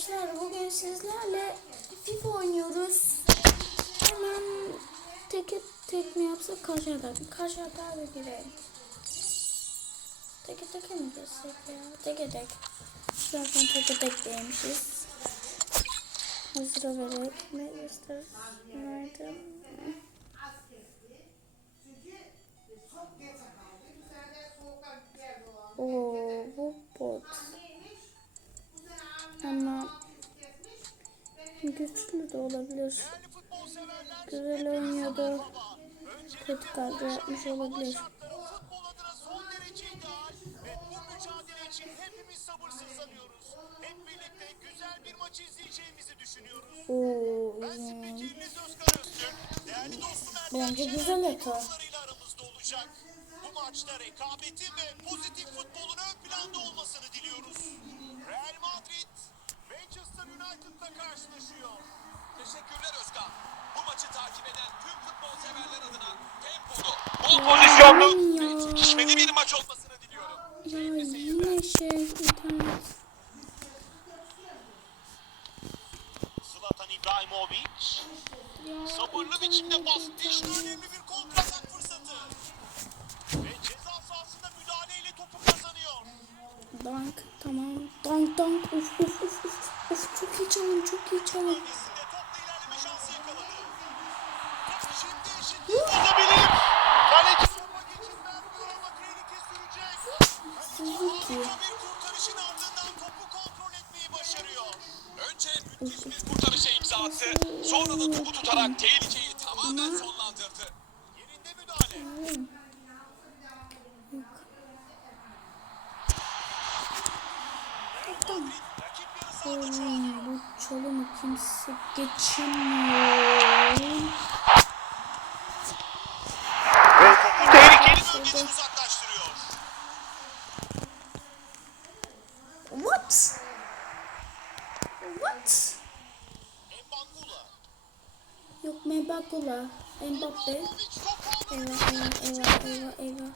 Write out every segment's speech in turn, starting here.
arkadaşlar bugün sizlerle FIFA oynuyoruz. Hemen teke tek mi yapsak karşı atak? Karşı atağa da girelim. Teke teke mi girsek ya? Teke tek. Zaten teke tek değmişiz. Hazıra vererek Manchester United. Oo, bu bot. Güçlü de olabilir. Güzel oynuyordu. Kötü kadro yapmış olabilir. Oo, Bence güzel olacak. Bu maçta rekabetin ve pozitif futbolun ön planda olmasını diliyoruz. Real Madrid, Manchester United'la karşılaşıyor. Teşekkürler Özkan. Bu maçı takip eden tüm futbol severler adına tempolu, bol pozisyonlu ve çekişmeli bir maç olmasını diliyorum. Ya yine şey. Zlatan İbrahimovic sabırlı biçimde bastı. İşte önemli bir kontratak fırsatı. Ve ceza sahasında müdahaleyle topu kazanıyor. Dank tamam. Dank dank. Uf uf uf uf. Uf çok iyi bir kurtarışa imza attı. Sonra da topu tutarak tehlikeyi tamamen sonlandırdı. Yerinde müdahale. Yok. Hmm, bu çalımı kimse geçemiyor. Tehlikeli bölgeden uzaklaştırıyor. What? What? Yok Mbakula. Mbappe. Eyvah eyvah eyvah eyvah eyvah.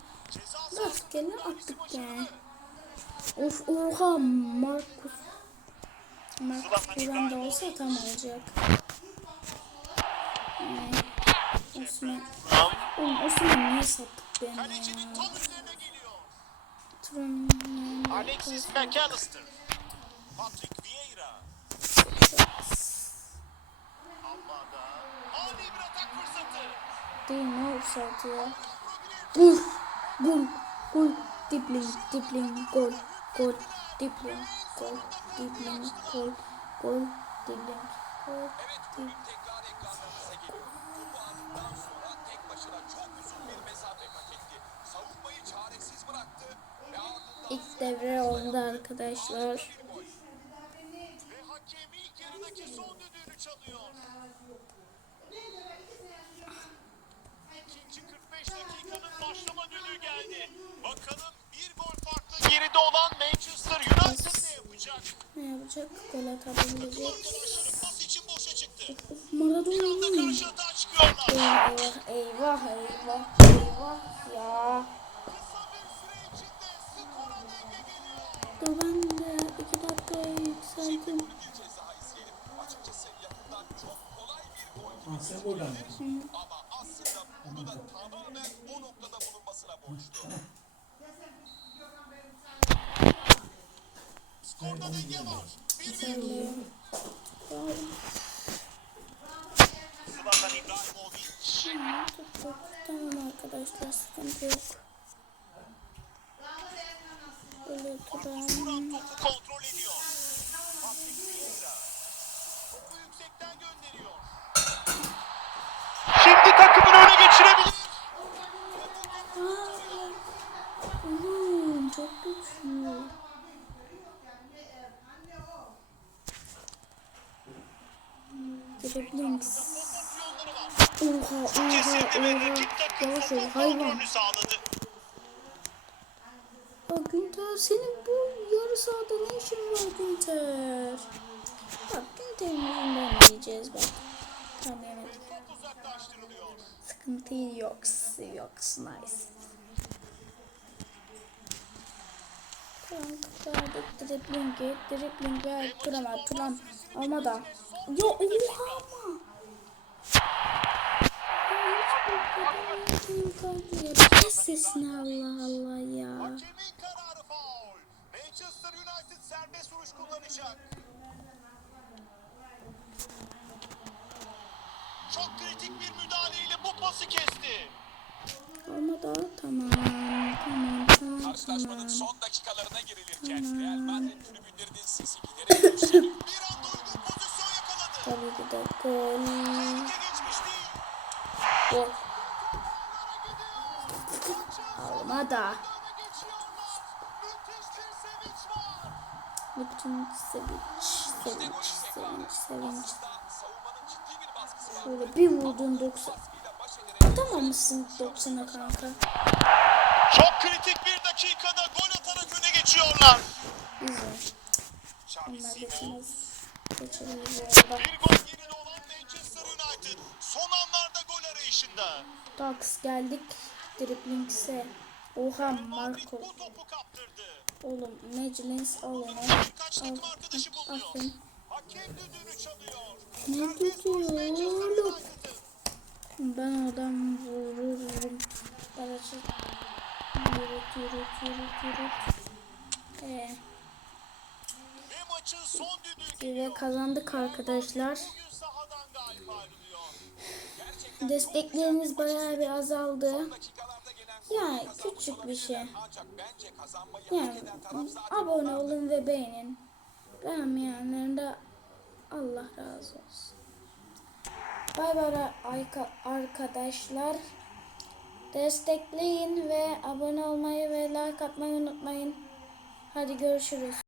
Rastgele attık ya. Of oha Markus. Markus Turan da olsa tam olacak. Ee, Osman. Oğlum Osman niye sattık beni ya? Turan. Alexis McAllister. Patrick Vieira. Almada. Ani bir fırsatı. Değil ne offside ya? Gol. Gol. Gol. Dipling. Dipling. Gol. Gol. Dipling. Gol. Dipling. Gol. Gol. Dipling. Gol. Ardından İlk devre oldu arkadaşlar. İkinci 45 dakikanın başlama düdüğü geldi. Bakalım bir gol farklı geride olan Manchester United ne yapacak? Ne yapacak? Gol atabilecek. Pas için boşa çıktı. Of Bir anda Maradona. karşı atağa çıkıyorlar. Eyvah eyvah eyvah eyvah ya. Kısa bir süre içinde skora denge geliyor. Dur ben de iki dakikaya yükseldim. bir ceza izleyelim. Açıkçası yakından çok kolay bir gol gibi Ha, sen buradan ama aslında bunu da tamamen o noktada bulunmasına borçlu. Skorda denge var. 1-1. Söyleyeyim. Ay, Zlatan İbrahimovic. Tamam arkadaşlar sıkıntı yok. Böyle oturalım. Turan topu kontrol ediyor. Patrick Vieira. Topu yüksekten gönderiyor. Var. Oha oha oha. Yavaş ol hayvan. Ya Günter senin bu yarı sahada ne işin var Günter? Bak Günter'in yüzünden yiyeceğiz bak. Tamam uzaklaştırılıyor. Sıkıntı yok. Yok nice. Verdik driblingi. Dribling ver. Turam turam. Ama da. Yo oha ama. Kes sesini Allah Allah ya. Hakemin kararı faul. Manchester United serbest vuruş kullanacak. Çok kritik bir müdahaleyle bu pası kesti. Ama da tamam tamam tamam Karşılaşmanın tamam. son dakikalarına girilirken Real Madrid tribünlerinin sesi giderek yükseliyor. Bir anda uygun pozisyon yakaladı. Tabii ki de gol. Alma da. Öne geçiyorlar. Müthiş bir sevinç var. Bütün sevinç, sevinç, sevinç, sevinç. Aslında savunmanın ciddi bir baskısı var. Şöyle bir vurdun 90. Baskıyla baş ederek Atamamışsın 90'a kanka. Çok kritik bir dakikada gol atarak öne geçiyorlar. Güzel. Onlar geçmez. Geçebiliriz bu arada. Bir gol geride olan Manchester United son anlarda gol arayışında. Dax geldik. Driblings'e. Oha Marco. Oğlum arkadaşı bulunuyor. Aferin. Ne oğlum? United'ın. Ben adam vururum. Barajı. Yürüt yürüt yürüt yürüt. Ee, Ve maçın son düdüğü ve geliyor. kazandık arkadaşlar. Destekleriniz bayağı bir azaldı. Yani küçük bir şey. Yani abone olun ve beğenin. Beğenmeyenlerin de Allah razı olsun. Bay bay arka- arkadaşlar. Destekleyin ve abone olmayı ve like atmayı unutmayın. Hadi görüşürüz.